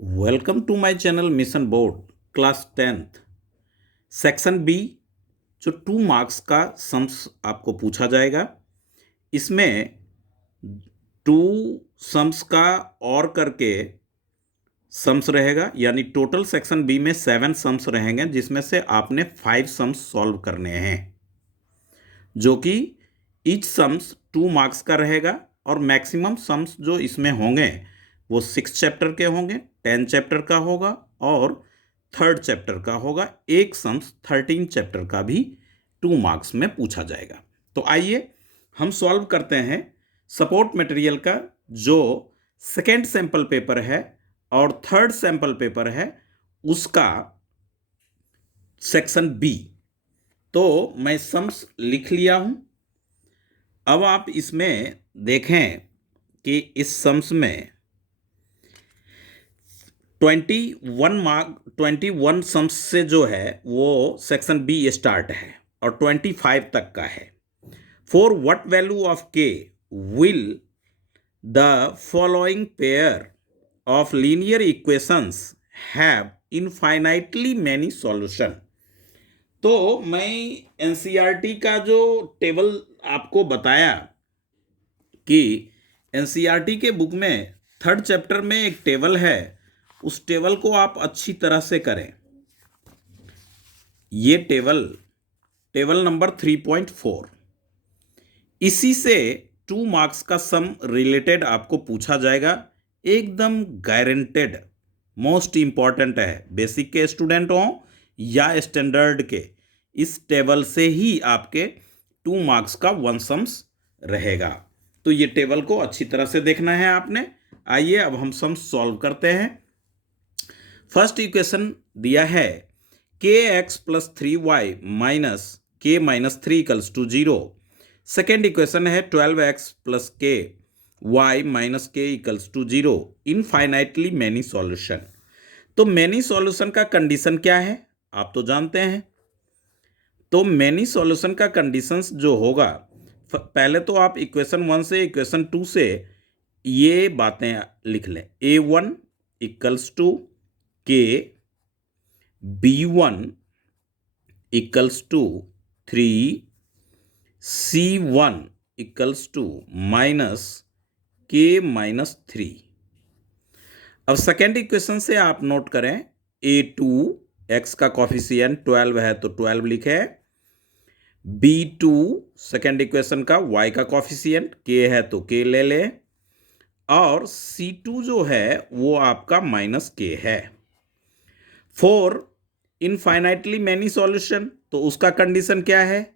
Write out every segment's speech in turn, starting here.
Welcome to my channel mission board class 10th section B. जो 2 marks का sums आपको पूछा जाएगा, इसमें 2 सम्स का और करके सम्स रहेगा, यानी टोटल सेक्शन बी में 7 सम्स रहेंगे, जिसमें से आपने 5 सम्स सॉल्व करने हैं, जो कि ईच सम्स 2 मार्क्स का रहेगा। और मैक्सिमम सम्स जो इसमें होंगे वो 6 चैप्टर के होंगे, 10 चैप्टर का होगा और 3rd चैप्टर का होगा। एक सम्स 13 चैप्टर का भी 2 मार्क्स में पूछा जाएगा। तो आइए हम सॉल्व करते हैं सपोर्ट मटेरियल का जो सेकेंड सैंपल पेपर है और 3rd सैंपल पेपर है, उसका सेक्शन बी। तो मैं सम्स लिख लिया हूं। अब आप इसमें देखें कि इस सम्स में 21 सम्स से जो है वो सेक्शन बी स्टार्ट है और 25 तक का है। फॉर व्हाट वैल्यू ऑफ के will the following pair of linear equations have infinitely many solution. तो मैं एनसीईआरटी का जो टेबल आपको बताया कि एनसीईआरटी के बुक में 3rd चैप्टर में एक टेबल है, उस टेबल को आप अच्छी तरह से करें। ये टेबल नंबर 3.4, इसी से 2 मार्क्स का सम रिलेटेड आपको पूछा जाएगा। एकदम गारंटेड, मोस्ट इंपॉर्टेंट है। बेसिक के स्टूडेंट हों या स्टैंडर्ड के, इस टेबल से ही आपके 2 मार्क्स का 1 सम्स रहेगा। तो ये टेबल को अच्छी तरह से देखना है आपने। आइए अब हम सम सॉल्व करते हैं। फर्स्ट इक्वेशन दिया है kx + 3y - k - 3 = 0। Second equation है 12x + k y - k = 0। Infinitely many solution. तो मैनी सॉल्यूशन का कंडीशन क्या है आप तो जानते हैं। तो मैनी सॉल्यूशन का कंडीशंस जो होगा, पहले तो आप इक्वेशन 1 से इक्वेशन 2 से ये बातें लिख लें। a1 = k, b1 = 3, c1 = -k - 3। अब सेकेंड इक्वेशन से आप नोट करें, a2 x का कॉफिशिएंट 12 है तो 12 लिखे, b2 सेकेंड इक्वेशन का y का कॉफिशिएंट k है तो k ले ले, और c2 जो है वो आपका -k है। फॉर इनफाइनाइटली मैनी सॉल्यूशन, तो उसका कंडीशन क्या है,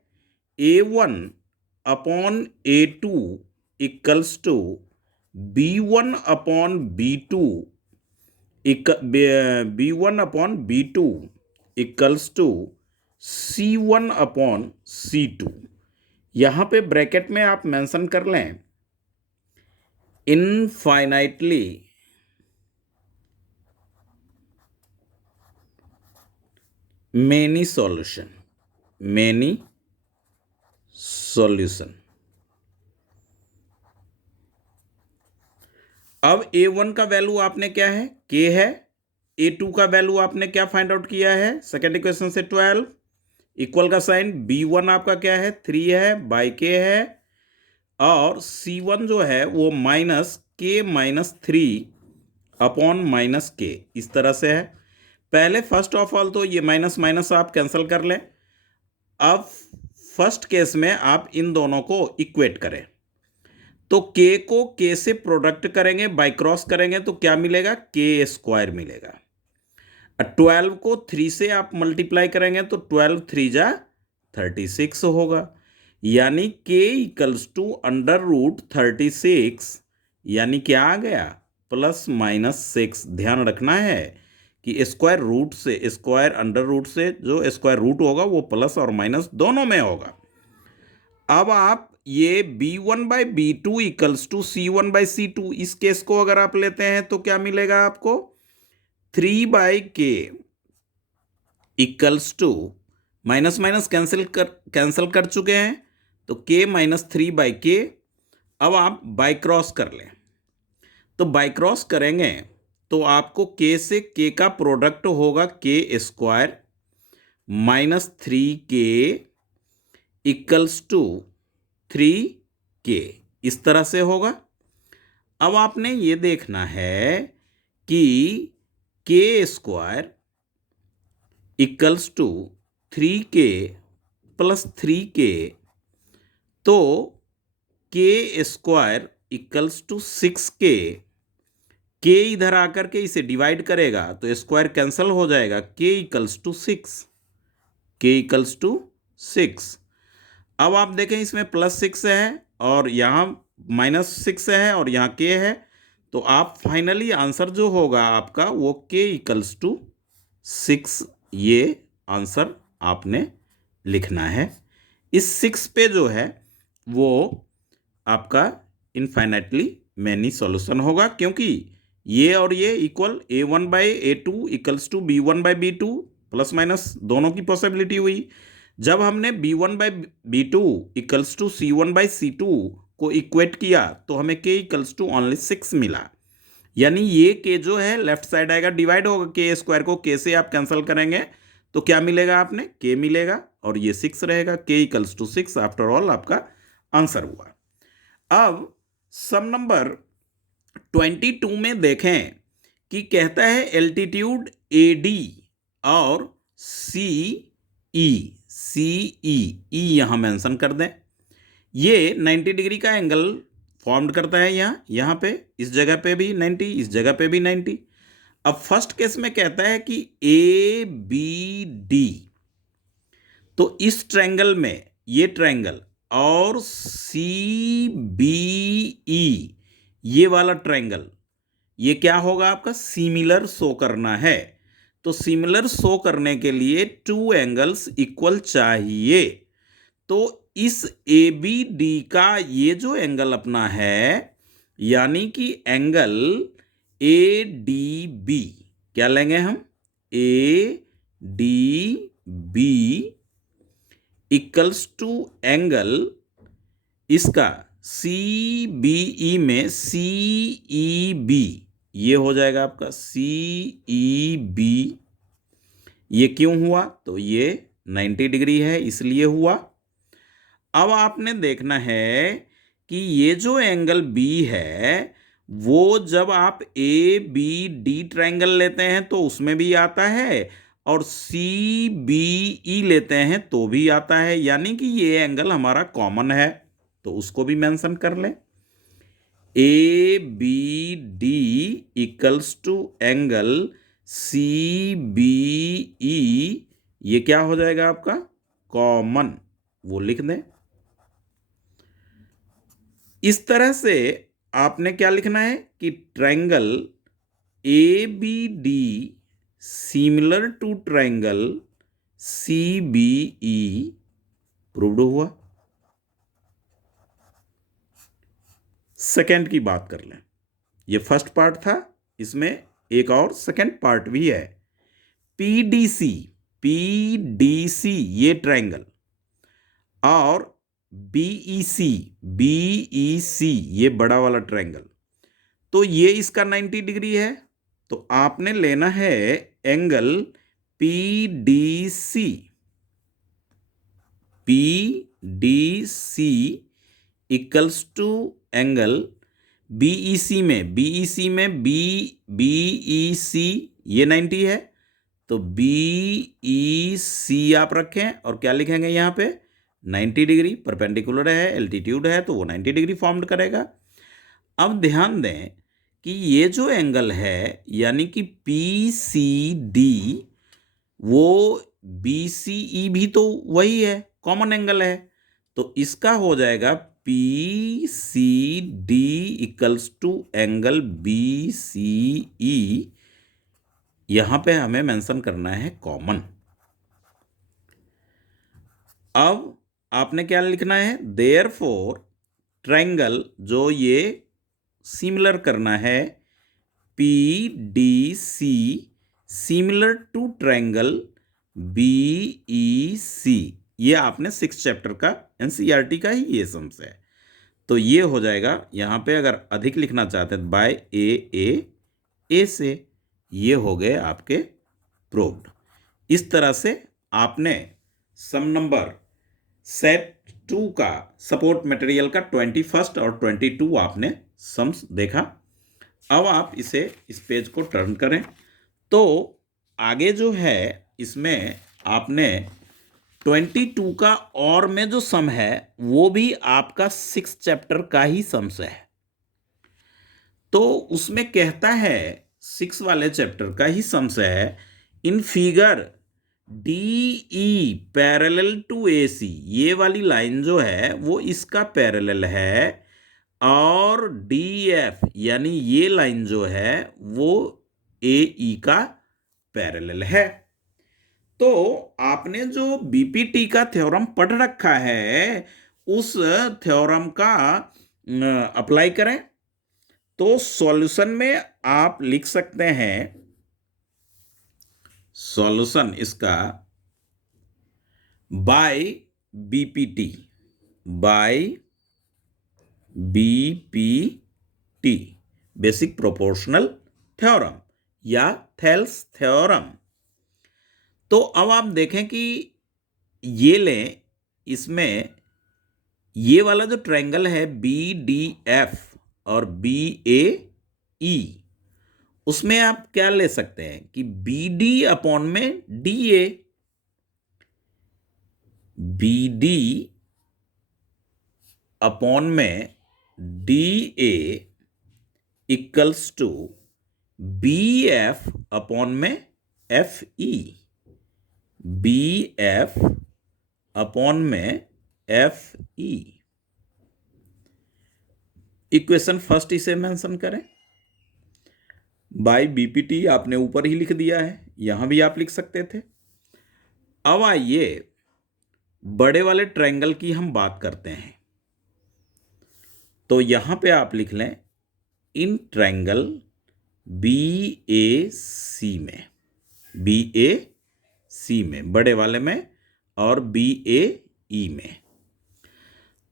a1 upon a2 = b1 upon b2 b1 upon b2 = c1 upon c2। यहां पे ब्रैकेट में आप मेंशन कर लें इनफाइनाइटली मैनी सॉल्यूशन। अब a1 का वैल्यू आपने क्या है, k है। a2 का वैल्यू आपने क्या फाइंड आउट किया है सेकेंड इक्वेशन से 12, इक्वल का साइन, b1 आपका क्या है 3 है, बाई k है, और c1 जो है वो -k - 3 अपॉन -k, इस तरह से है। पहले फर्स्ट ऑफ ऑल तो ये माइनस माइनस आप कैंसिल कर लें। अब फर्स्ट केस में आप इन दोनों को इक्वेट करें, तो k को k से प्रोडक्ट करेंगे, बाई क्रॉस करेंगे तो क्या मिलेगा, k² मिलेगा। 12 को 3 से आप मल्टीप्लाई करेंगे तो 12 3 जा 36 होगा, यानी k = √36, यानी क्या आ गया, +- 6। ध्यान रखना है कि स्क्वायर रूट से अंडर रूट से जो स्क्वायर रूट होगा वो प्लस और माइनस दोनों में होगा। अब आप ये b1/b2 = c1/c2, इस केस को अगर आप लेते हैं तो क्या मिलेगा आपको, 3/k = माइनस माइनस कैंसिल कर चुके हैं तो k - 3/k। अब आप बाई क्रॉस कर लें, तो बाई क्रॉस करेंगे तो आपको के से के का प्रोडक्ट होगा के square minus 3k equals to 3k, इस तरह से होगा। अब आपने ये देखना है कि के square equals to 3k plus 3k, तो के स्क्वायर इक्वल्स टू 6k। के इधर आकर के इसे डिवाइड करेगा तो स्क्वायर कैंसल हो जाएगा, के इक्वल्स टू 6, के इक्वल्स टू 6। अब आप देखें इसमें प्लस 6 है और यहाँ माइनस 6 है और यहाँ के है, तो आप फाइनली आंसर जो होगा आपका वो के इक्वल्स टू 6, ये आंसर आपने लिखना है। इस 6 पे जो है वो आपका इनफाइनाइटली मैनी सॉल्यूशन होगा, क्योंकि ये और ये equal a1/a2 equals to b1/b2 plus minus दोनों की पॉसिबिलिटी हुई। जब हमने b1/b2 इक्वल्स टू c1/c2 को इक्वेट किया तो हमें k इक्वल्स टू ओनली 6 मिला। यानी ये k जो है लेफ्ट साइड आएगा, डिवाइड होगा, के स्क्वायर को k से आप कैंसिल करेंगे तो क्या मिलेगा, आपने k मिलेगा और ये 6 रहेगा। k equals to 6 after all आपका आंसर हुआ। अब सम नंबर 22 में देखें कि कहता है एल्टीट्यूड AD और CE यहां मेंशन कर दें। ये 90 डिग्री का एंगल फॉर्म्ड करता है, यहाँ पे इस जगह पे भी 90, इस जगह पे भी 90। अब फर्स्ट केस में कहता है कि ABD, तो इस ट्रायंगल में ये ट्रायंगल और CBE ये वाला ट्रायंगल, ये क्या होगा आपका, सिमिलर शो करना है। तो सिमिलर शो करने के लिए टू एंगल्स इक्वल चाहिए। तो इस ABD का ये जो एंगल अपना है, यानी कि एंगल ADB, क्या लेंगे हम, ADB इक्वल्स टू एंगल इसका CBE में CEB, ये हो जाएगा आपका CEB। ये क्यों हुआ, तो ये 90 डिग्री है इसलिए हुआ। अब आपने देखना है कि ये जो एंगल B है वो जब आप ABD ट्रायंगल लेते हैं तो उसमें भी आता है और CBE लेते हैं तो भी आता है, यानी कि ये एंगल हमारा कॉमन है, तो उसको भी मेंशन कर लें। ABD equals to angle CBE, ये क्या हो जाएगा आपका, कॉमन, वो लिख दें। इस तरह से आपने क्या लिखना है कि triangle ABD similar to triangle CBE proved हुआ। सेकेंड की बात कर लें, ये फर्स्ट पार्ट था, इसमें एक और सेकेंड पार्ट भी है। PDC ये ट्रायंगल और BEC ये बड़ा वाला ट्रायंगल, तो ये इसका 90 डिग्री है, तो आपने लेना है angle PDC equals to angle BEC में BEC ये 90 है, तो BEC आप रखें और क्या लिखेंगे यहाँ पे, 90 डिग्री, परपेंडिकुलर है, एल्टीट्यूड है, तो वो 90 डिग्री फॉर्म्ड करेगा। अब ध्यान दें कि ये जो एंगल है यानी कि PCD, वो BCE भी तो वही है, कॉमन एंगल है, तो इसका हो जाएगा PCD equals to angle BCE, यहां पे हमें मेंशन करना है कॉमन। अब आपने क्या लिखना है, देयरफॉर ट्रायंगल जो ये सिमिलर करना है PDC similar to triangle BEC, ये आपने 6 चैप्टर का NCERT का ही ये सम्स है, तो ये हो जाएगा। यहाँ पे अगर अधिक लिखना चाहते हैं बाय AA ए से। ये हो गए आपके प्रूव्ड। इस तरह से आपने सम नंबर सेट 2 का सपोर्ट मटेरियल का 21 और 22 आपने सम्स देखा। अब आप इसे इस पेज को टर्न करें तो आगे जो है इसमें आपने 22 का और में जो सम है वो भी आपका 6 चैप्टर का ही सम्स है। तो उसमें कहता है 6 वाले चैप्टर का ही सम्स है। In figure D E parallel to A C, ये वाली लाइन जो है वो इसका पैरेलल है, और डी एफ यानी ये लाइन जो है वो ए ई का पैरेलल है। तो आपने जो बीपीटी का थ्योरम पढ़ रखा है उस थ्योरम का अप्लाई करें। तो सॉल्यूशन में आप लिख सकते हैं, सॉल्यूशन इसका by BPT, by BPT basic proportional theorem या थेल्स थ्योरम। तो अब आप देखें कि ये लें, इसमें ये वाला जो ट्रायंगल है बी डी एफ और बी ए ई, उसमें आप क्या ले सकते हैं कि बी डी अपॉन में D A, B D upon में D A equals to B F upon में F E, B F upon में एफ ई। इक्वेशन फर्स्ट इसे मेंशन करें। बाय बीपीटी आपने ऊपर ही लिख दिया है, यहां भी आप लिख सकते थे। अब आइए बड़े वाले ट्रायंगल की हम बात करते हैं। तो यहां पे आप लिख लें इन ट्रायंगल बी ए सी में, बी ए सी में बड़े वाले में और बी ए ई में।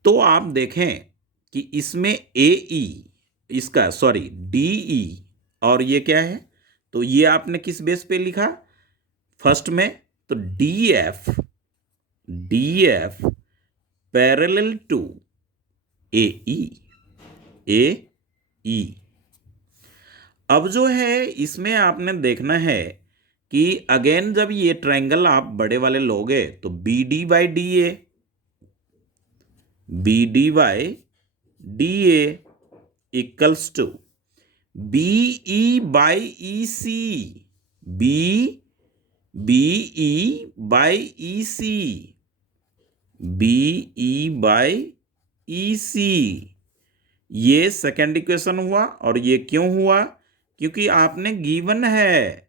तो आप देखें कि इसमें ए ई इसका सॉरी डी ई और ये क्या है, तो ये आपने किस बेस पे लिखा फर्स्ट में, तो डी एफ पैरेलल टू ए ई। अब जो है इसमें आपने देखना है कि अगेन जब ये ट्रायंगल आप बड़े वाले लोगे तो B D by D A, B D by D A equals to B E by E C, B E by E C, B E by E C. ये सेकेंड इक्वेशन हुआ। और ये क्यों हुआ, क्योंकि आपने गिवन है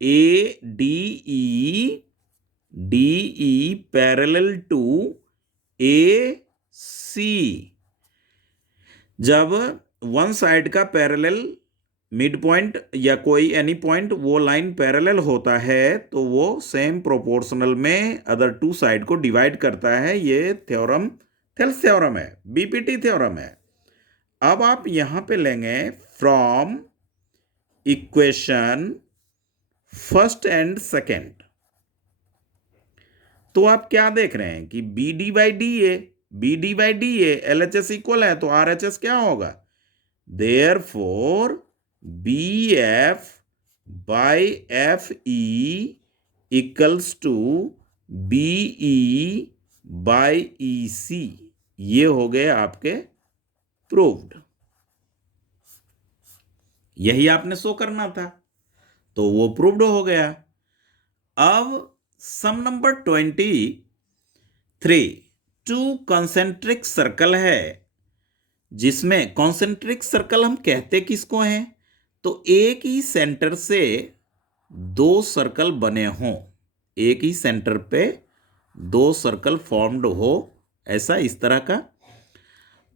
A D E parallel to A C. जब वन साइड का पैरेलल मिड पॉइंट या कोई एनी पॉइंट वो लाइन पैरेलल होता है तो वो सेम प्रोपोर्शनल में अदर टू साइड को डिवाइड करता है। ये थ्योरम थेल्स थ्योरम है, बीपीटी थ्योरम है। अब आप यहां पे लेंगे from equation first and second. तो आप क्या देख रहे हैं कि B D by D A L H S equal है, तो आर एच एस क्या होगा, therefore B F by F E equals to B E by E C. ये हो गए आपके प्रूव्ड। यही आपने शो करना था, तो वो प्रूव्ड हो गया। अब सम नंबर 23 टू कॉन्सेंट्रिक सर्कल है, जिसमें कॉन्सेंट्रिक सर्कल हम कहते किसको हैं, तो एक ही सेंटर से दो सर्कल बने हों, एक ही सेंटर पे दो सर्कल फॉर्म्ड हो, ऐसा इस तरह का।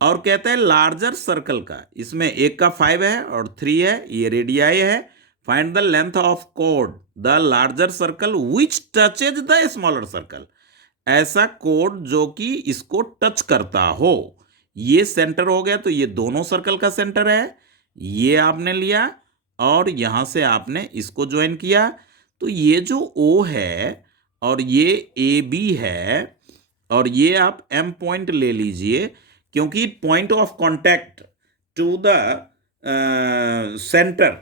और कहता है लार्जर सर्कल का, इसमें एक का 5 है और 3 है, ये रेडियाई है। Find the length of code the larger circle which touches the smaller circle. ऐसा कोड जो कि इसको टच करता हो। ये सेंटर हो गया, तो ये दोनों सर्कल का सेंटर है, ये आपने लिया। और यहाँ से आपने इसको ज्वाइन किया, तो ये जो O है और ये AB है और ये आप M पॉइंट ले लीजिए, क्योंकि point of contact to the centre,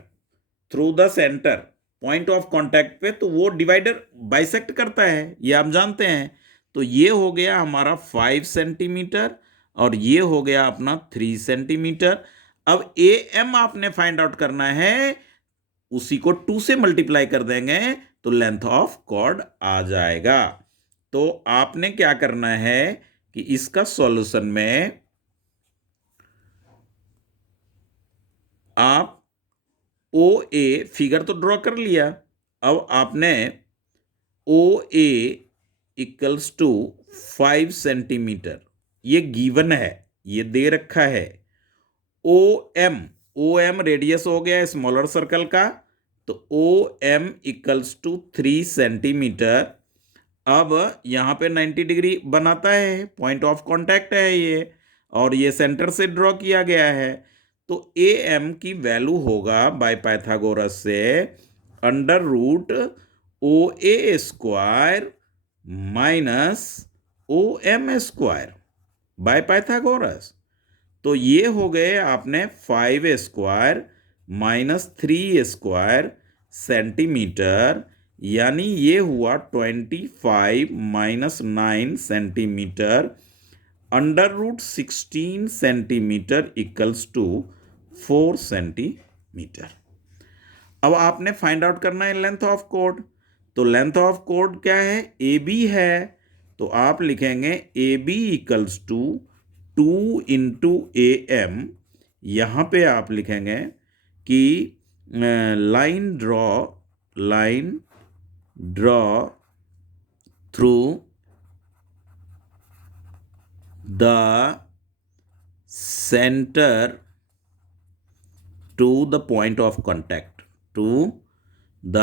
through the centre, point of contact पे, तो वो डिवाइडर बाइसेक्ट करता है, ये आप जानते हैं। तो ये हो गया हमारा 5 सेंटीमीटर और ये हो गया अपना 3 सेंटीमीटर। अब AM आपने फाइंड आउट करना है, उसी को 2 से मल्टीप्लाई कर देंगे तो लेंथ ऑफ कॉर्ड आ जाएगा। तो आपने क्या करना है कि इसका सॉल्यूशन में आप OA फिगर तो ड्रॉ कर लिया, अब आपने OA इक्वल्स टू 5 सेंटीमीटर, ये गिवन है, ये दे रखा है। OM रेडियस हो गया स्मॉलर सर्कल का, तो OM इक्वल्स टू 3 सेंटीमीटर। अब यहाँ पे 90 डिग्री बनाता है, पॉइंट ऑफ कांटेक्ट है ये, और ये सेंटर से ड्रॉ किया गया है। तो AM की वैल्यू होगा बाय पाइथागोरस से under root OA square minus OM square by Pythagoras. तो ये हो गए आपने 5 स्क्वायर माइनस 3 स्क्वायर सेंटीमीटर, यानी ये हुआ 25 minus 9 centimetre under root 16 centimetre equals to 4 centimetre. अब आपने फाइंड आउट करना है लेंथ ऑफ कॉर्ड। तो लेंथ ऑफ कॉर्ड क्या है? AB है, तो आप लिखेंगे AB equals to 2 into AM। यहाँ पे आप लिखेंगे कि line draw through the centre to the point of contact, to the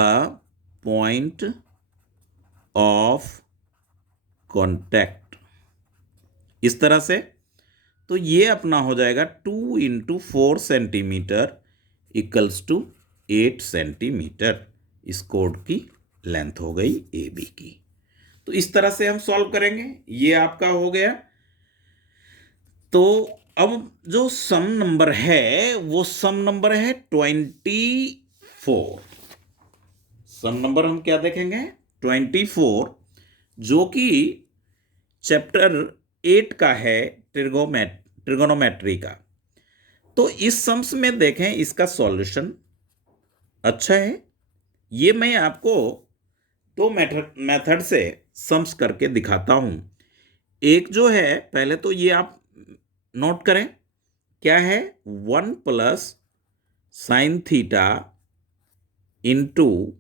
point of contact, इस तरह से। तो ये अपना हो जाएगा 2 into 4 centimetre equals to 8 centimetre. इस कोड की लेंथ हो गई AB की। तो इस तरह से हम सॉल्व करेंगे, ये आपका हो गया। तो अब जो सम नंबर है वो सम नंबर है 24। सम नंबर हम क्या देखेंगे? 24, जो कि चैप्टर 8 का है, ट्रिगोनोमेट्री का। तो इस सम्स में देखें इसका सॉल्यूशन अच्छा है। ये मैं आपको दो मेथड से सम्स करके दिखाता हूं। एक जो है, पहले तो ये आप नोट करें, क्या है? 1 plus sine theta into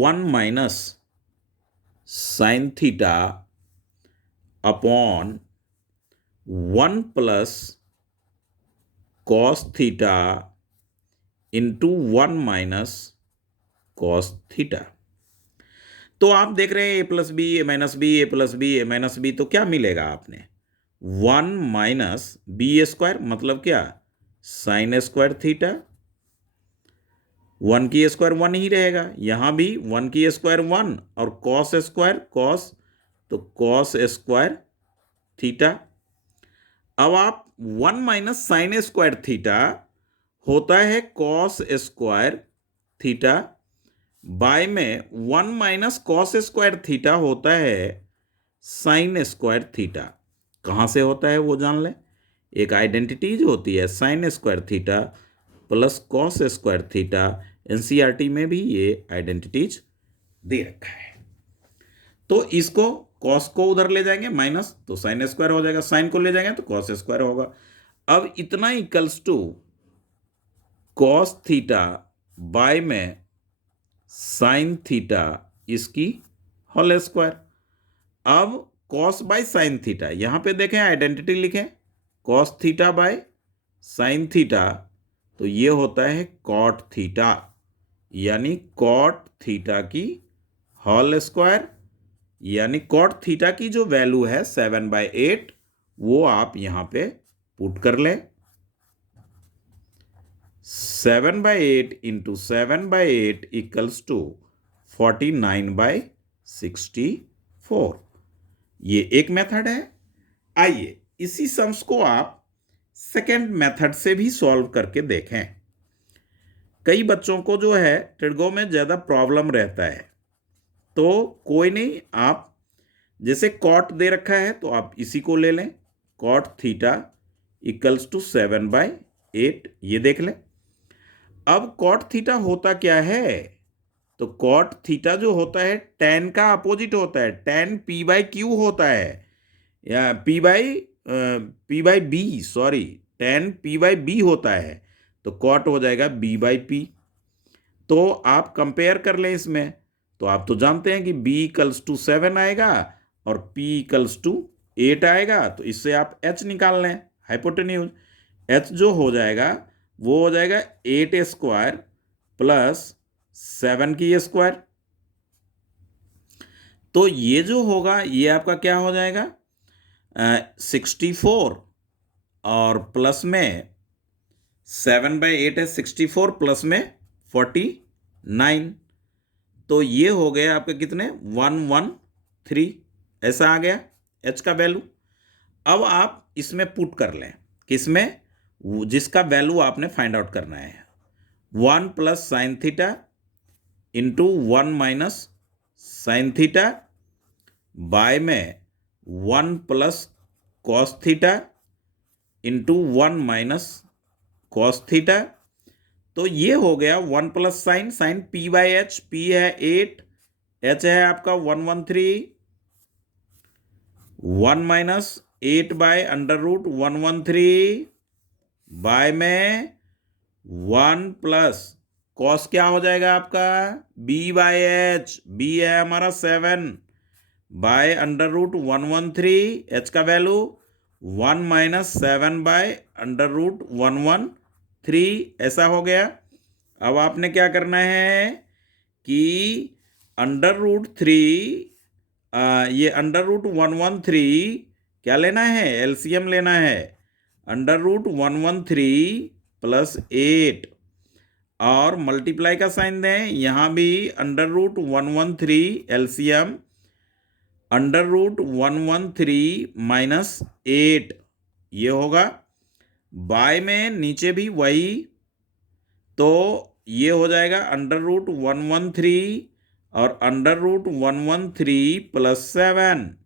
1 minus sine theta upon 1 plus cos theta into 1 minus cos theta. तो आप देख रहे हैं A plus B, A minus B, A plus B, A minus B, तो क्या मिलेगा आपने? 1 माइनस बी स्क्वायर, मतलब क्या? Sign square theta. 1 की स्क्वायर 1 ही रहेगा, यहां भी 1 की स्क्वायर 1 और कॉस स्क्वायर कॉस, तो कॉस स्क्वायर थीटा। अब आप 1 माइनस साइन स्क्वायर थीटा होता है कॉस स्क्वायर थीटा, बाय में 1 माइनस कॉस स्क्वायर थीटा होता है साइन स्क्वायर थीटा। कहाँ से होता है वो जान लें। एक आइडेंटिटीज होती है sign square theta plus cos square theta, NCERT में भी ये आइडेंटिटीज दे रखा है। तो इसको कॉस को उधर ले जाएंगे माइनस, तो साइन स्क्वायर हो जाएगा, साइन को ले जाएंगे तो कॉस स्क्वायर होगा। अब इतना equals to cos theta by में साइन थीटा इसकी होल स्क्वायर। अब कॉस बाय साइन थीटा, यहां पे देखें आइडेंटिटी लिखें, cos theta by sine theta, तो ये होता है कॉट थीटा, यानी कॉट थीटा की होल स्क्वायर, यानी कॉट थीटा की जो वैल्यू है 7/8, वो आप यहां पे पुट कर लें। 7/8 इंटू 7/8 इक्वल्स टू 49/64। ये एक मेथड है। आइए इसी सम्स को आप सेकेंड मेथड से भी सॉल्व करके देखें। कई बच्चों को जो है त्रिगो में ज़्यादा प्रॉब्लम रहता है, तो कोई नहीं, आप जैसे कॉट दे रखा है तो आप इसी को ले लें, कॉट थीटा इक्वल्स टू 7/8, ये देख लें। अब कॉट थीटा होता क्या है, तो कॉट थीटा जो होता है tan का अपोजिट होता है, tan p/q होता है, या p/b, सॉरी, tan p/b होता है, तो कॉट हो जाएगा b/p। तो आप कंपेयर कर लें इसमें, तो आप तो जानते हैं कि b इक्वल्स टू 7 आएगा और p इक्वल्स टू 8 आएगा, तो इससे आप h निकाल लें, हाइपोटेन्यूज। h जो हो जाएगा वो हो जाएगा 8² प्लस 7 की स्क्वायर। तो ये जो होगा ये आपका क्या हो जाएगा, 64 और प्लस में 7/8 है, 64 प्लस में 49, तो ये हो गए आपके कितने, 113, ऐसा आ गया h का वैल्यू। अब आप इसमें पुट कर लें, किसमें, जिसका वैल्यू आपने फाइंड आउट करना है, 1 plus sine theta into 1 minus sine theta by में 1 plus cos theta into 1 minus cos theta. तो ये हो गया 1 plus sign, sign p/h, p है 8, h है आपका 113, 1 माइनस 8/√113 बाय में 1 प्लस कॉस क्या हो जाएगा आपका, b/h, b है हमारा 7 बाय √113, h का वैल्यू 1 माइनस 7/√113, ऐसा हो गया। अब आपने क्या करना है कि √3, ये √113 क्या लेना है, एलसीएम लेना है, √113 प्लस 8 और मल्टीप्लाई का साइन दें, यहाँ भी √113 एलसीएम √113 माइनस 8, ये होगा, बाय में नीचे भी वही, तो ये हो जाएगा √113 और √113 प्लस 7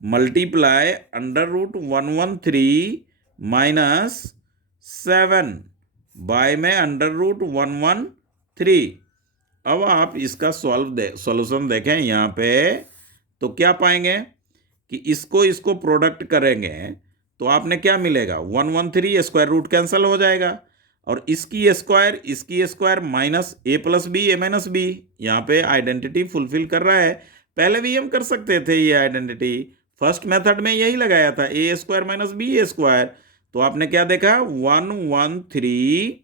मल्टीप्लाई √113 माइनस 7 बाय में √113। अब आप इसका सॉल्यूशन देखें यहाँ पे, तो क्या पाएंगे कि इसको प्रोडक्ट करेंगे तो आपने क्या मिलेगा, 113, स्क्वायर रूट कैंसिल हो जाएगा, और इसकी square minus a plus B, a minus B, यहाँ पे आइडेंटिटी फुलफिल कर रहा है। पहले भी हम कर सकते थे ये आइडेंटिटी, फर्स्ट मेथड में यही लगाया था, a² माइनस b², तो आपने क्या देखा, 113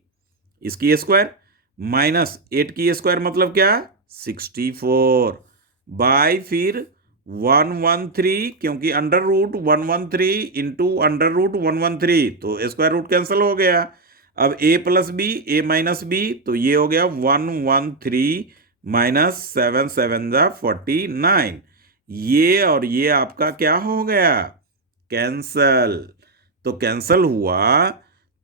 इसकी स्क्वायर माइनस 8 की स्क्वायर मतलब क्या, 64 बाय फिर 113, क्योंकि √113 इंटू √113, तो स्क्वायर रूट कैंसिल हो गया। अब a plus B, a minus B, तो ये हो गया 113 माइनस 7 7 जा 49, ये और ये आपका क्या हो गया, कैंसल। तो कैंसल हुआ,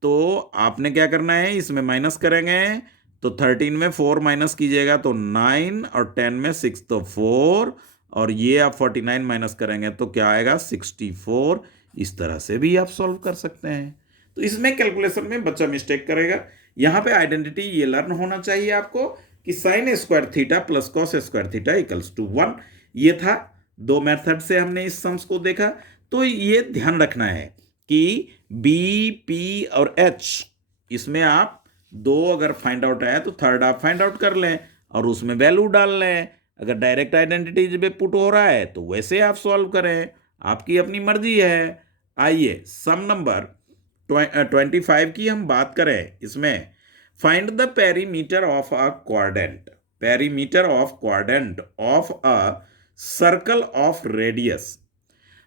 तो आपने क्या करना है, इसमें माइनस करेंगे, तो 13 में 4 माइनस कीजिएगा तो 9, और 10 में 6 तो 4, और ये आप 49 माइनस करेंगे तो क्या आएगा, 64। इस तरह से भी आप सॉल्व कर सकते हैं। तो इसमें कैलकुलेशन में बच्चा मिस्टेक करेगा। यहाँ पे आइडेंटिटी ये लर्न होना चाहिए आपको कि sine square theta plus cos square theta equals to 1। ये था, दो मेथड से हमने इस सम्स को देखा। तो ये ध्यान रखना है कि बी, पी और एच, इसमें आप दो अगर फाइंड आउट आया तो थर्ड आप फाइंड आउट कर लें और उसमें वैल्यू डाल लें। अगर डायरेक्ट आइडेंटिटी पे पुट हो रहा है तो वैसे आप सॉल्व करें, आपकी अपनी मर्जी है। आइए सम नंबर 25 की हम बात करें। इसमें find the perimeter of a quadrant, perimeter of quadrant of a circle of radius.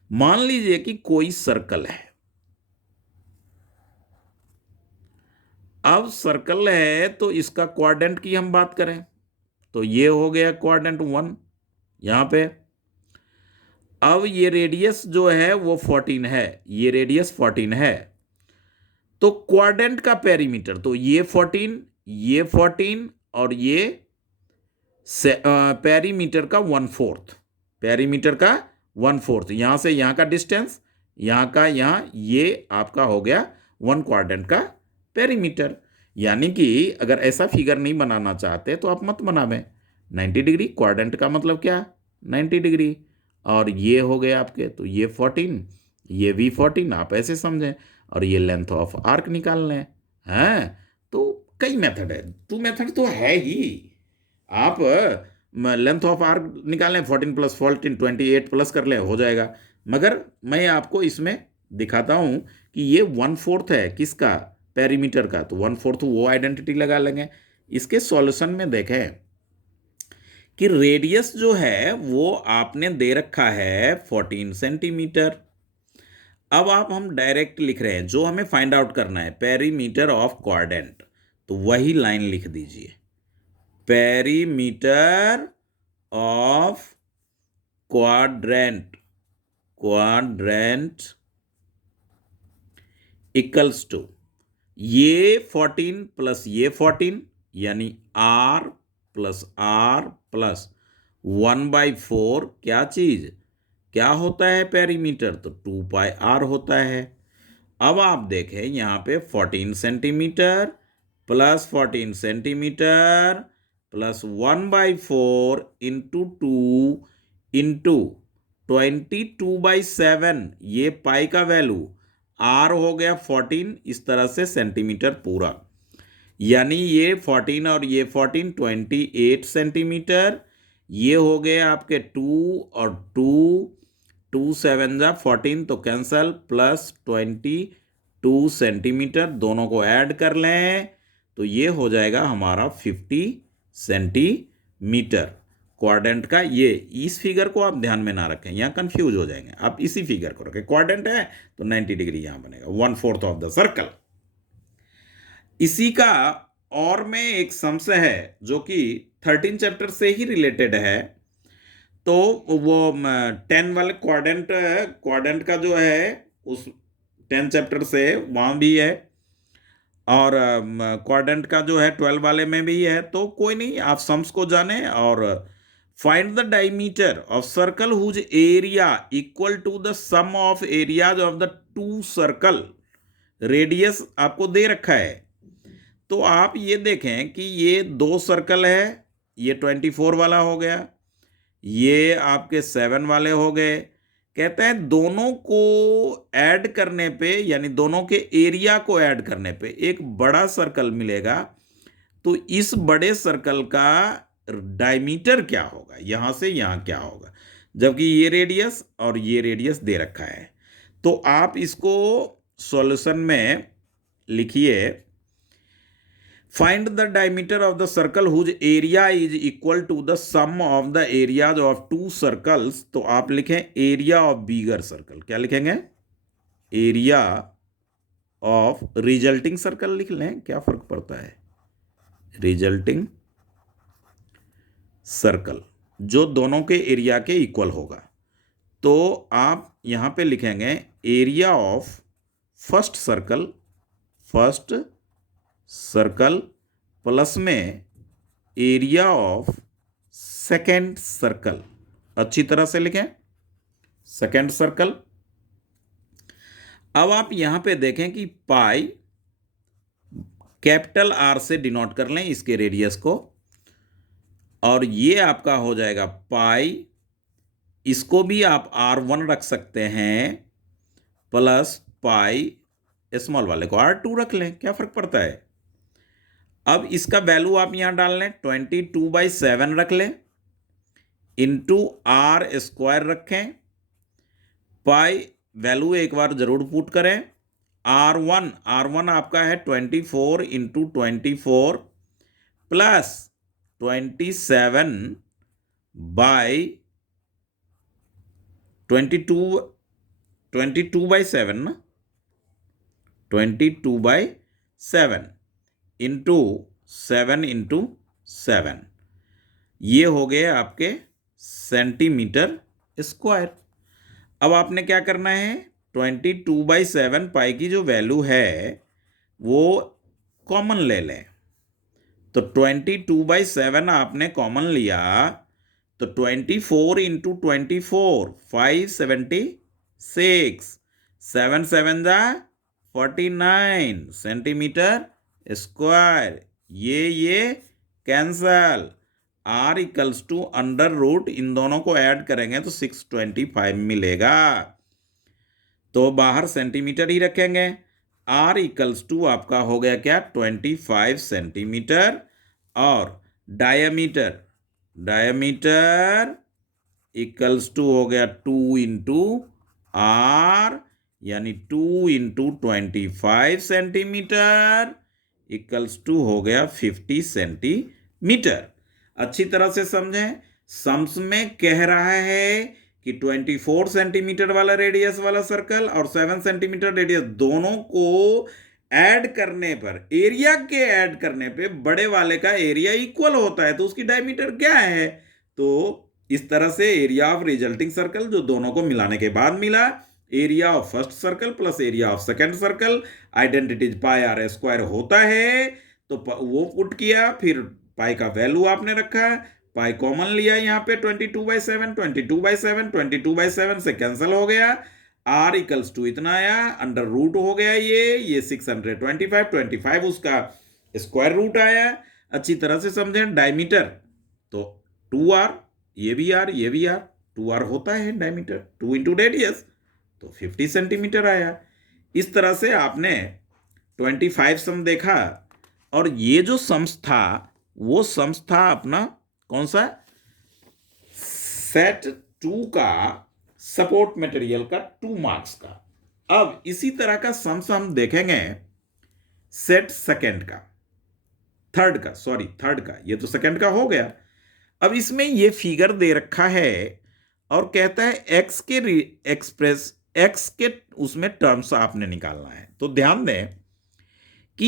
मान लीजिए कि कोई सर्कल है, अब सर्कल है तो इसका क्वाड्रेंट की हम बात करें तो ये हो गया क्वाड्रेंट 1 यहां पे। अब ये रेडियस जो है वो 14 है, ये रेडियस 14 है, तो क्वाड्रेंट का पेरीमीटर तो ये 14, ये 14 और ये पेरीमीटर का 1/4, पेरीमीटर का 1/4, यहां से यहां का डिस्टेंस, यहां का यहां, ये आपका हो गया 1 क्वाड्रेंट का पेरीमीटर। यानी कि अगर ऐसा फिगर नहीं बनाना चाहते तो आप मत बनावें। 90 डिग्री क्वाड्रेंट का मतलब क्या, 90 डिग्री, और ये हो गए आपके, तो ये 14, ये भी 14, आप ऐसे समझें, और ये लेंथ ऑफ आर्क निकाल लें। हैं, तो कई मेथड है, टू मेथड तो है ही। आप लेंथ ऑफ आर्क निकालें, 14 प्लस 14 28 प्लस कर लें, हो जाएगा। मगर मैं आपको इसमें दिखाता हूं कि ये 1/4 है किसका, पेरीमीटर का, तो 1/4 वो आइडेंटिटी लगा लेंगे। इसके सॉल्यूशन में देखें कि रेडियस जो है वो आपने दे रखा है 14 सेंटीमीटर। अब आप हम डायरेक्ट लिख रहे हैं, जो हमें फाइंड आउट करना है पेरीमीटर ऑफ क्वाड्रेंट, तो वही लाइन लिख दीजिए, perimeter of quadrant, quadrant equals to ये 14 प्लस ये 14 यानी r प्लस r प्लस 1/4 क्या चीज, क्या होता है पेरीमीटर, तो 2πr होता है। अब आप देखें यहाँ पे 14 centimetre plus 14 centimetre plus 1/4 into 2 into 22/7, ये पाई का वैल्यू, आर हो गया 14, इस तरह से सेंटीमीटर पूरा, यानी ये 14 और ये 14 28 सेंटीमीटर, ये हो गए आपके 2 और 2 7 जा 14 तो कैंसल, प्लस 22 सेंटीमीटर, दोनों को ऐड कर लें तो ये हो जाएगा हमारा 50 सेंटीमीटर क्वाड्रेंट का। ये इस फिगर को आप ध्यान में ना रखें, यहाँ कंफ्यूज हो जाएंगे, आप इसी फिगर को रखें, क्वाड्रेंट है तो 90 डिग्री यहाँ बनेगा, 1/4 ऑफ द सर्कल। इसी का और में एक सम्स है जो कि 13 चैप्टर से ही रिलेटेड है, तो वो 10 वाले क्वाड्रेंट, क्वाड्रेंट का जो है उस 10 चैप्टर से वहाँ भी है, और क्वाड्रेंट का जो है 12 वाले में भी है। तो कोई नहीं, आप सम्स को जाने और find the diameter of circle whose area equal to the sum of areas of the two circle. Radius आपको दे रखा है, तो आप ये देखें कि ये 2 सर्कल है, ये 24 वाला हो गया, ये आपके 7 वाले हो गए। कहते हैं दोनों को ऐड करने पे, यानी दोनों के एरिया को ऐड करने पे एक बड़ा सर्कल मिलेगा, तो इस बड़े सर्कल का डायमीटर क्या होगा, यहां से यहां क्या होगा, जबकि ये रेडियस और ये रेडियस दे रखा है। तो आप इसको सॉल्यूशन में लिखिए, find the diameter of the circle whose area is equal to the sum of the areas of two circles. तो आप लिखें एरिया ऑफ बिगर सर्कल, क्या लिखेंगे, एरिया ऑफ रिजल्टिंग सर्कल लिख लें, क्या फर्क पड़ता है, रिजल्टिंग सर्कल जो दोनों के एरिया के इक्वल होगा। तो आप यहां पे लिखेंगे area of first circle, first circle plus में एरिया ऑफ सेकेंड सर्कल, अच्छी तरह से लिखें, सेकेंड सर्कल। अब आप यहां पे देखें कि पाई कैपिटल आर से डिनोट कर लें इसके रेडियस को, और ये आपका हो जाएगा पाई, इसको भी आप R1 रख सकते हैं, प्लस पाई स्मॉल वाले को R2 रख लें, क्या फर्क पड़ता है। अब इसका वैल्यू आप यहां डाल लें, 22/7 रख लें, इंटू R² रखें, पाई वैल्यू एक बार जरूर पुट करें, R1 आपका है 24 इंटू 24 प्लस 22/7 ना, 22/7 इंटू 7 ये हो गए आपके सेंटीमीटर स्क्वायर। अब आपने क्या करना है, 22/7 पाई की जो वैल्यू है वो कॉमन ले लें। तो 22/7 आपने कॉमन लिया तो 24 इंटू 24 576, 7 7 49 सेंटीमीटर स्क्वायर। ये cancel, R equals to under root, इन दोनों को ऐड करेंगे तो 625 मिलेगा। तो बाहर सेंटीमीटर ही रखेंगे। R इक्वल्स टू आपका हो गया क्या, 25 सेंटीमीटर। और डायमीटर इक्वल्स टू हो गया 2 इंटू R, यानी 2 इंटू 25 सेंटीमीटर इक्वल्स टू हो गया 50 सेंटीमीटर। अच्छी तरह से समझें, सम्स में कह रहा है कि 24 सेंटीमीटर वाला रेडियस वाला सर्कल और 7 सेंटीमीटर रेडियस दोनों को ऐड करने पर, एरिया के ऐड करने पे बड़े वाले का एरिया इक्वल होता है, तो उसकी डायमीटर क्या है। तो इस तरह से एरिया ऑफ रिजल्टिंग सर्कल जो दोनों को मिलाने के बाद मिला, area of first circle plus area of second circle, identities pi r square होता है। तो वो पुट किया, फिर पाई का वैल्यू आपने रखा, पाई कॉमन लिया यहाँ पे 22/7 से कैंसिल हो गया, R इक्वल्स टू इतना आया, अंडर रूट हो गया ये 625 उसका स्क्वायर रूट आया। अच्छी तरह से समझें, डायमीटर तो 2R, ये भी R, ये भी R, 2R होता है डायमीटर, 2 इंटू रेडियस तो 50 सेंटीमीटर आया। इस तरह से आपने 25 सम देखा। और ये जो सम्स था वो सम्स था अपना कौन सा, सेट 2 का सपोर्ट मटेरियल का 2 मार्क्स का। अब इसी तरह का सम्स हम देखेंगे सेट सेकंड का, थर्ड का, ये तो सेकंड का हो गया। अब इसमें ये फिगर दे रखा है और कहता है एक्स के उसमें टर्म्स आपने निकालना है। तो ध्यान दें कि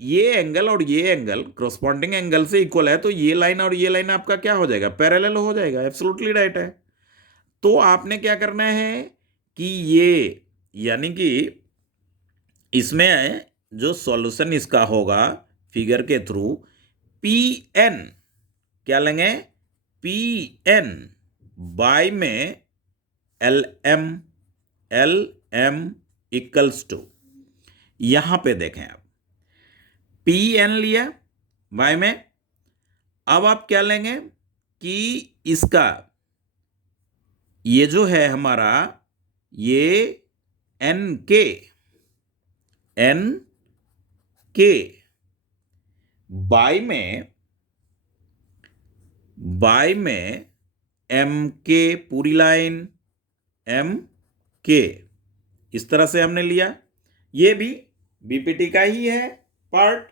ये एंगल और ये एंगल कॉरस्पॉन्डिंग एंगल से इक्वल है, तो ये लाइन और ये लाइन आपका क्या हो जाएगा, पैरेलल हो जाएगा, एब्सोल्युटली राइट है। तो आपने क्या करना है कि ये, यानी कि इसमें जो सॉल्यूशन इसका होगा फिगर के थ्रू, Pn क्या लेंगे, Pn बाय में LM इक्वल्स टू, यहां पे देखें आप Pn लिया बाय में। अब आप क्या लेंगे कि इसका ये जो है हमारा ये NK बाय में MK पूरी लाइन MK, इस तरह से हमने लिया। ये भी बीपीटी का ही है पार्ट।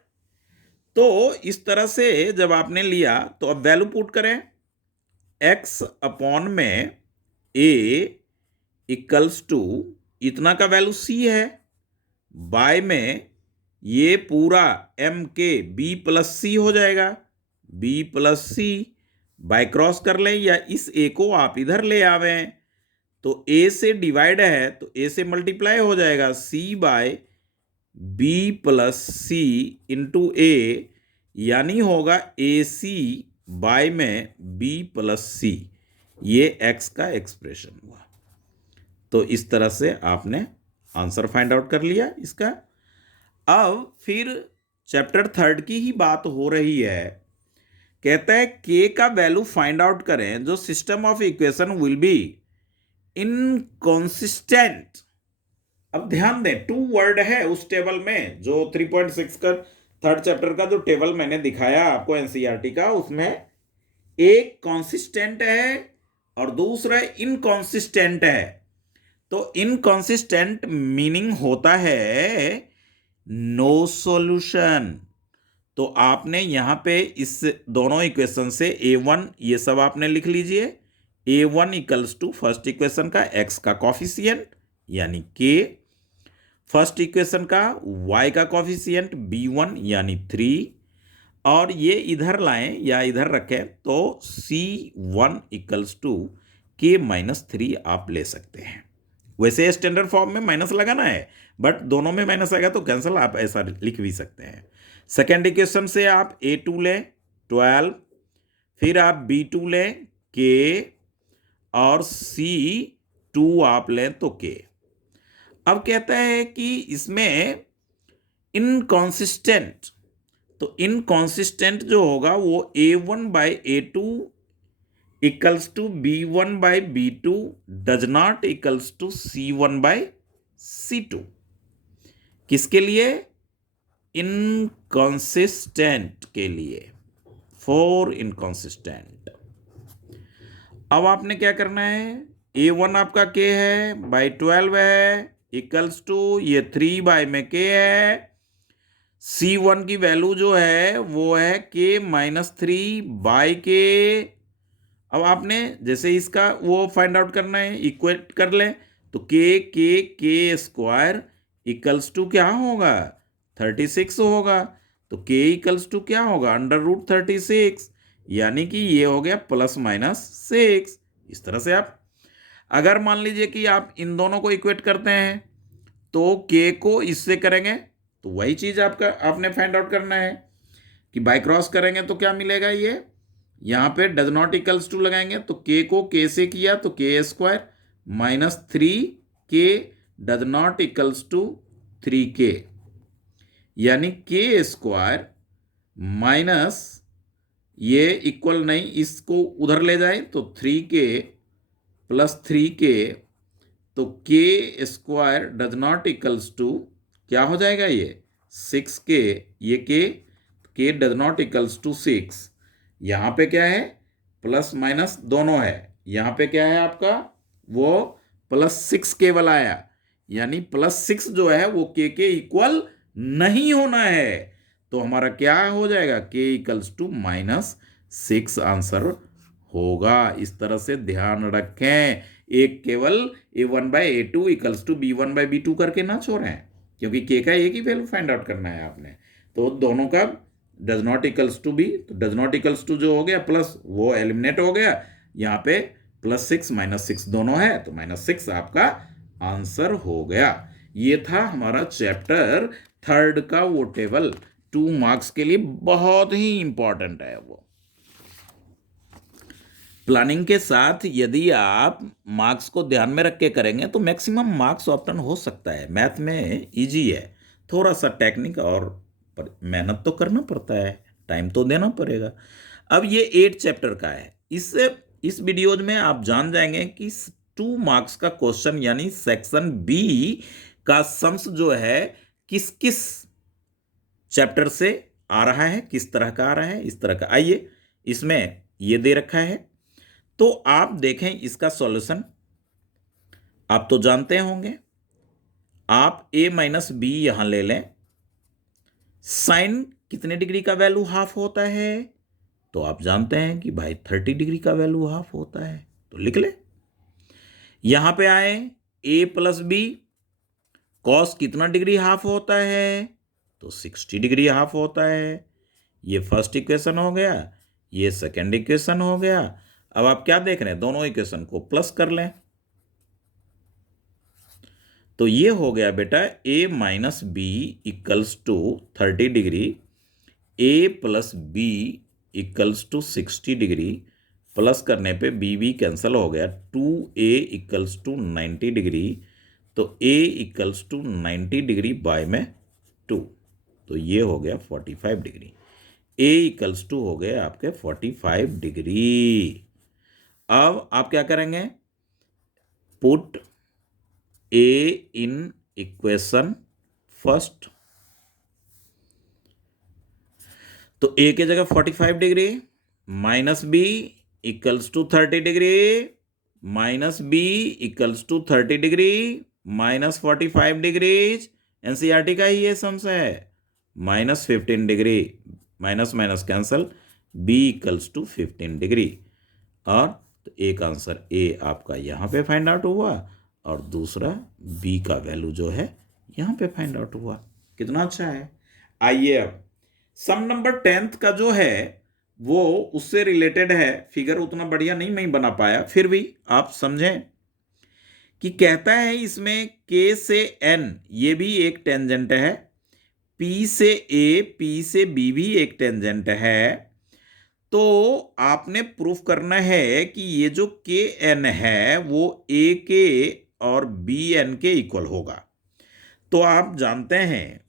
तो इस तरह से जब आपने लिया तो अब वैल्यू पुट करें, x अपॉन में A इक्वल्स टू इतना का वैल्यू C है, बाय में ये पूरा MK B प्लस C हो जाएगा, B plus C by cross कर लें या इस A को आप इधर ले आवें, तो A से डिवाइड है तो A से मल्टीप्लाई हो जाएगा, C by B plus C into A, यानी होगा AC बाय में B प्लस C। ये x का एक्सप्रेशन हुआ। तो इस तरह से आपने आंसर फाइंड आउट कर लिया इसका। अब फिर चैप्टर 3 की ही बात हो रही है। कहता है k का वैल्यू फाइंड आउट करें जो system of equation will be inconsistent. अब ध्यान दें, 2 वर्ड है उस टेबल में, जो 3.6 का 3rd चैप्टर का जो टेबल मैंने दिखाया आपको एनसीईआरटी का, उसमें एक कॉन्सिस्टेंट है और दूसरा इनकॉन्सिस्टेंट है। तो इनकॉन्सिस्टेंट मीनिंग होता है नो सॉल्यूशन। तो आपने यहां पे इस दोनों इक्वेशन से A1 ये सब आपने लिख लीजिए, A1 equals to first equation का x का कॉफिशिएंट यानी k, फर्स्ट इक्वेशन का y का कॉफिशिएंट b1 यानी 3 और ये इधर लाएं या इधर रखें तो c1 इक्वल्स टू k-3 आप ले सकते हैं। वैसे स्टैंडर्ड फॉर्म में माइनस लगाना है, बट दोनों में माइनस आएगा तो कैंसिल, आप ऐसा लिख भी सकते हैं। सेकेंड इक्वेशन से आप a2 लें 12, फिर आप b2 लें k और c2 आप लें तो k। अब कहता है कि इसमें इनकॉन्सिस्टेंट, तो इनकॉन्सिस्टेंट जो होगा वो a1 by a2 equals to b1 by b2 does not equals to c1 by c2। किसके लिए? इनकॉन्सिस्टेंट के लिए, फॉर इनकॉन्सिस्टेंट। अब आपने क्या करना है, a1 आपका k है बाई 12 है इक्वल्स टू ये 3 बाई में k है, c1 की वैल्यू जो है वो है k-3 बाई k। अब आपने जैसे इसका वो फाइंड आउट करना है, इक्वेट कर लें तो k स्क्वायर इक्वल्स टू क्या होगा, 36 होगा। तो k इक्वल्स टू क्या होगा, √36, यानी कि ये हो गया ±6। इस तरह से आप अगर मान लीजिए कि आप इन दोनों को इक्वेट करते हैं तो k को इससे करेंगे तो वही चीज आपने फाइंड आउट करना है कि बाय क्रॉस करेंगे तो क्या मिलेगा, ये यहां पे डज नॉट इक्वल्स टू लगाएंगे तो k को k से किया तो k² -3k does not equals to 3k, यानी k² माइनस ये इक्वल नहीं, इसको उधर ले जाए तो 3k प्लस 3k, तो k² does not equals to क्या हो जाएगा, ये 6k, ये k does not equals to 6। यहां पे क्या है, प्लस माइनस दोनों है, यहां पे क्या है आपका वो +6k वाला आया, यानी +6 जो है वो k के इक्वल नहीं होना है, तो हमारा क्या हो जाएगा, k इक्वल्स टू -6 आंसर होगा। इस तरह से ध्यान रखें, एक केवल a1 by a2 equals to b1 by b2 करके ना छोड़ें, क्योंकि k का एक ही वैल्यू फाइंड आउट करना है आपने। तो दोनों का does not equals to B, तो डज नॉट इक्वल्स टू जो हो गया प्लस वो एलिमिनेट हो गया, यहाँ पे +6 -6 दोनों है तो -6 आपका आंसर हो गया। ये था हमारा चैप्टर 3 का वो टेबल, 2 मार्क्स के लिए बहुत ही इंपॉर्टेंट है वो। प्लानिंग के साथ यदि आप मार्क्स को ध्यान में रख के करेंगे तो मैक्सिमम मार्क्स ऑप्शन हो सकता है। मैथ में इजी है, थोड़ा सा टेक्निक और मेहनत तो करना पड़ता है, टाइम तो देना पड़ेगा। अब ये 8 चैप्टर का है, इस वीडियोज में आप जान जाएंगे कि 2 मार्क्स का क्वेश्चन यानी सेक्शन बी का सम्स जो है किस किस चैप्टर से आ रहा है, किस तरह का आ रहा है, इस तरह का। आइए, इसमें ये दे रखा है तो आप देखें इसका सॉल्यूशन। आप तो जानते होंगे, आप a - b यहां ले लें। साइन कितने डिग्री का वैल्यू हाफ होता है, तो आप जानते हैं कि भाई 30 डिग्री का वैल्यू हाफ होता है, तो लिख ले। यहां पे आए a + b, कॉस कितना डिग्री हाफ होता है, तो 60 डिग्री हाफ होता है। ये फर्स्ट इक्वेशन हो गया, ये सेकेंड इक्वेशन हो गया। अब आप क्या देख रहे हैं, दोनों इक्वेशन को प्लस कर लें तो ये हो गया बेटा a - b equals to 30 degree, a + b equals to 60 degree, plus करने पे b कैंसिल हो गया, 2a इक्वल्स टू 90 डिग्री, तो a equals to 90 degree by में 2, तो ये हो गया 45 डिग्री। a इक्वल्स टू हो गए आपके 45 डिग्री। अब आप क्या करेंगे, put a in equation first, तो a के जगह 45 degree minus b equals to 30 degree, minus b equals to 30 degree minus 45 degree. NCERT का ही ये सम्स है, -15 degree, minus minus cancel, b equals to 15 degree. और तो एक आंसर a आपका यहाँ पे फाइंड आउट हुआ और दूसरा b का वैल्यू जो है यहां पे फाइंड आउट हुआ। कितना अच्छा है। आइए अब सम नंबर 10th का जो है वो उससे रिलेटेड है। फिगर उतना बढ़िया नहीं मैं बना पाया, फिर भी आप समझें कि कहता है इसमें के से एन ये भी एक टेंजेंट है, पी से ए पी से बी भी एक टेंजेंट है। तो आपने प्रूफ करना है कि ये जो के एन है वो ए के और बी एन के इक्वल होगा। तो आप जानते हैं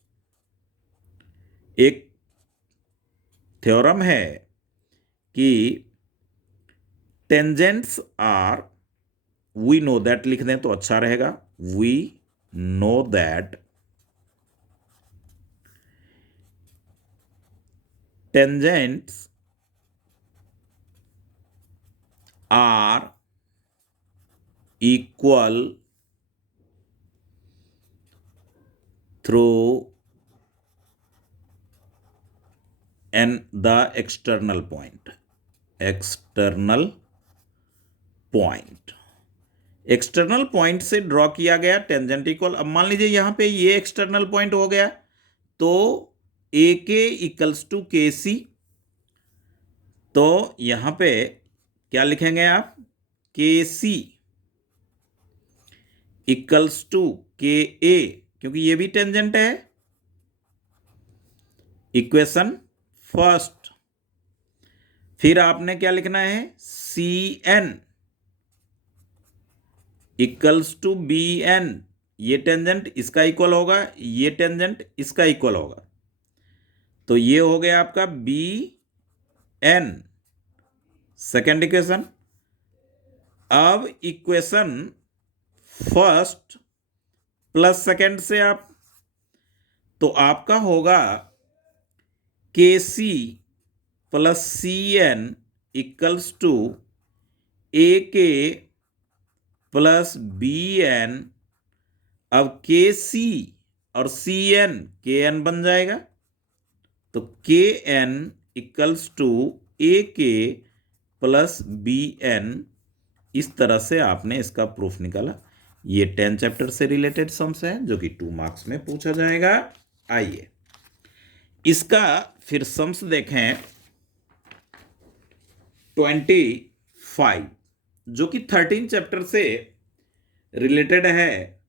एक थ्योरम है कि tangents are, we know that लिख दें तो अच्छा रहेगा, we know that tangents are equal through an the external point. External point से ड्रॉ किया गया टेंजेंट इक्वल। अब मान लीजिए यहां पे ये एक्सटर्नल पॉइंट हो गया तो ए के इक्वल्स टू के सी। तो यहां पे क्या लिखेंगे आप, के सी इक्वल्स टू के ए, क्योंकि ये भी टेंजेंट है। Equation first. फिर आपने क्या लिखना है, C N equals to B N. ये टेंजेंट इसका इक्वल होगा, ये टेंजेंट इसका इक्वल होगा। तो ये हो गया आपका बी एन, सेकेंड इक्वेशन। अब इक्वेशन फर्स्ट प्लस सेकेंड से आप, तो आपका होगा K C plus C N equals to A K plus B N. अब के सी और सी एन के एन बन जाएगा, तो के N equals to A K plus B N. इस तरह से आपने इसका प्रूफ निकाला। ये 10 चैप्टर से रिलेटेड सम्स है जो कि 2 मार्क्स में पूछा जाएगा। आइए इसका फिर सम्स देखें। 25 जो कि 13 चैप्टर से रिलेटेड है।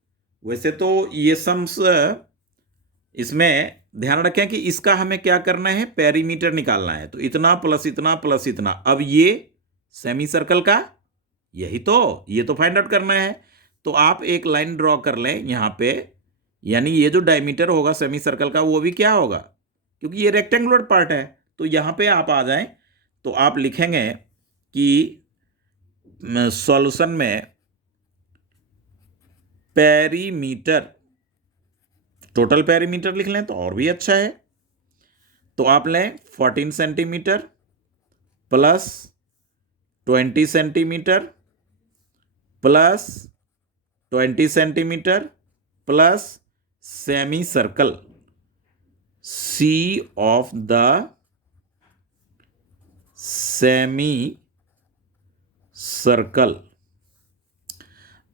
वैसे तो ये सम्स इसमें ध्यान रखें कि इसका हमें क्या करना है, पेरीमीटर निकालना है। तो इतना प्लस इतना प्लस इतना। अब ये सेमी सर्कल का यही तो, ये तो फाइंड आउट करना है। तो आप एक लाइन ड्रॉ कर लें यहां पे, यानी ये जो डायमीटर होगा सेमी सर्कल का वो भी क्या होगा, क्योंकि ये रेक्टेंगुलर पार्ट है। तो यहां पे आप आ जाएं तो आप लिखेंगे कि सॉल्यूशन में पेरीमीटर, टोटल पेरीमीटर लिख लें तो और भी अच्छा है। तो आप लें 14 centimetre plus 20 centimetre plus 20 centimetre plus semicircle C of the semicircle.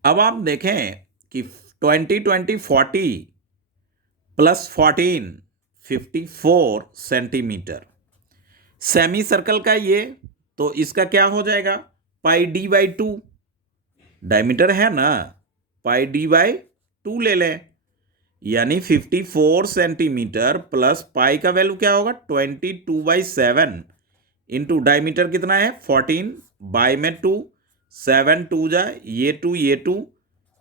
अब आप देखें कि 20 20 40 प्लस 14 54 सेंटीमीटर सेमी सर्कल का ये। तो इसका क्या हो जाएगा, पाई डी बाई 2, डायमीटर है ना, पाई डी बाई 2 ले लें। यानी 54 सेंटीमीटर प्लस पाई का वैल्यू क्या होगा 22/7 इंटू डायमीटर कितना है 14 बाई में 2, 7 2 जा ये 2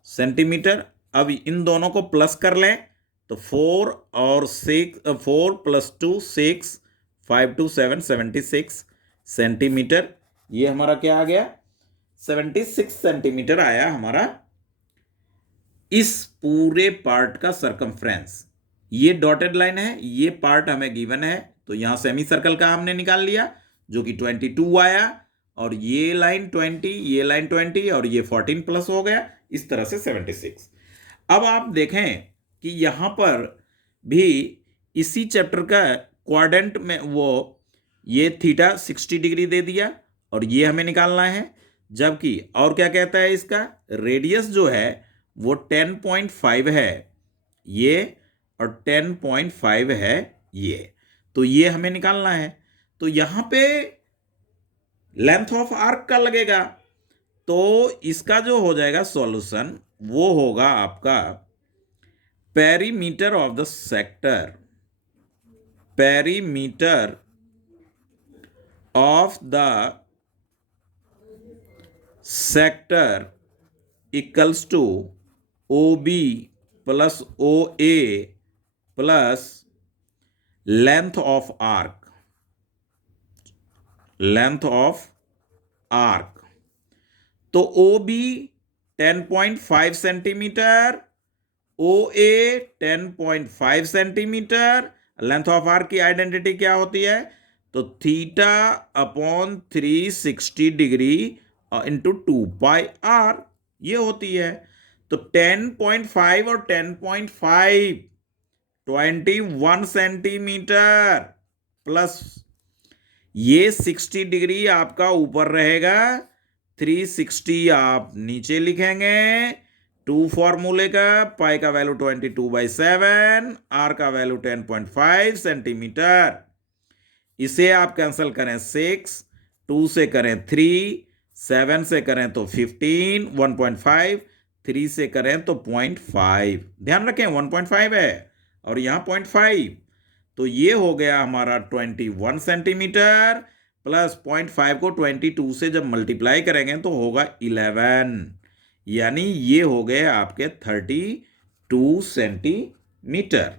सेंटीमीटर। अब इन दोनों को प्लस कर लें तो 4 और 6, 4 + 2 6, 5 2 7 76 सेंटीमीटर। ये हमारा क्या आ गया 76 सेंटीमीटर आया हमारा इस पूरे पार्ट का सरकमफ्रेंस। ये डॉटेड लाइन है, ये पार्ट हमें गिवन है। तो यहां सेमी सर्कल का हमने निकाल लिया जो कि 22 आया, और ये लाइन 20, ये लाइन 20 और ये 14 प्लस हो गया, इस तरह से 76। अब आप देखें कि यहां पर भी इसी चैप्टर का क्वाड्रेंट में वो ये थीटा 60 डिग्री दे दिया और ये हमें निकालना है। जबकि और क्या कहता है, इसका रेडियस जो है वो 10.5 है ये, और 10.5 है ये। तो ये हमें निकालना है। तो यहां पे लेंथ ऑफ आर्क का लगेगा। तो इसका जो हो जाएगा सॉल्यूशन, वो होगा आपका perimeter of the sector, perimeter of the sector equals to OB plus OA plus length of arc, length of arc. तो OB 10.5 centimetre, OA 10.5 centimetre. Length of arc की आइडेंटिटी क्या होती है? तो theta upon 360 degree into 2πr ये होती है। तो 10.5 और 10.5 21 सेंटीमीटर प्लस ये 60 डिग्री आपका ऊपर रहेगा, 360 आप नीचे लिखेंगे। 2 फॉर्मूले का, पाई का वैल्यू 22/7, आर का वैल्यू 10.5 सेंटीमीटर। इसे आप कैंसिल करें 6, 2 से करें 3, 7 से करें तो 15, 1.5, 3 से करें तो 0.5। ध्यान रखें 1.5 है और यहां 0.5। तो ये हो गया हमारा 21 सेंटीमीटर प्लस 0.5 को 22 से जब मल्टीप्लाई करेंगे तो होगा 11, यानी ये हो गए आपके 32 सेंटीमीटर।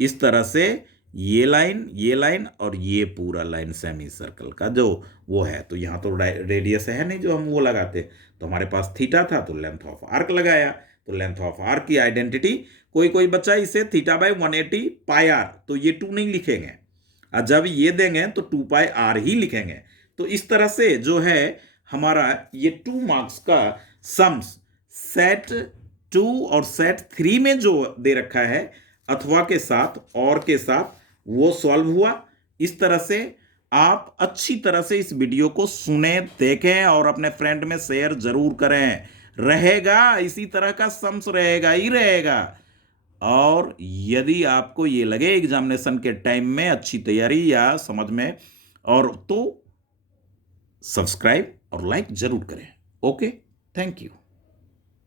इस तरह से ये लाइन और ये पूरा लाइन सेमी सर्कल का जो वो है। तो यहाँ तो रेडियस है नहीं जो हम वो लगाते, तो हमारे पास थीटा था तो लेंथ ऑफ आर्क लगाया। तो लेंथ ऑफ आर्क की आइडेंटिटी, कोई बच्चा इसे थीटा बाई 180 पाई आर, तो ये 2 नहीं लिखेंगे, और जब ये देंगे तो 2πr ही लिखेंगे। तो इस तरह से जो है हमारा ये 2 मार्क्स का सम्स सेट 2 और सेट 3 में जो दे रखा है अथवा के साथ और के साथ, वो सॉल्व हुआ। इस तरह से आप अच्छी तरह से इस वीडियो को सुने, देखें और अपने फ्रेंड में शेयर जरूर करें। रहेगा इसी तरह का सम्स रहेगा ही रहेगा। और यदि आपको ये लगे एग्जामिनेशन के टाइम में अच्छी तैयारी या समझ में, और तो सब्सक्राइब और लाइक जरूर करें। Okay, thank you.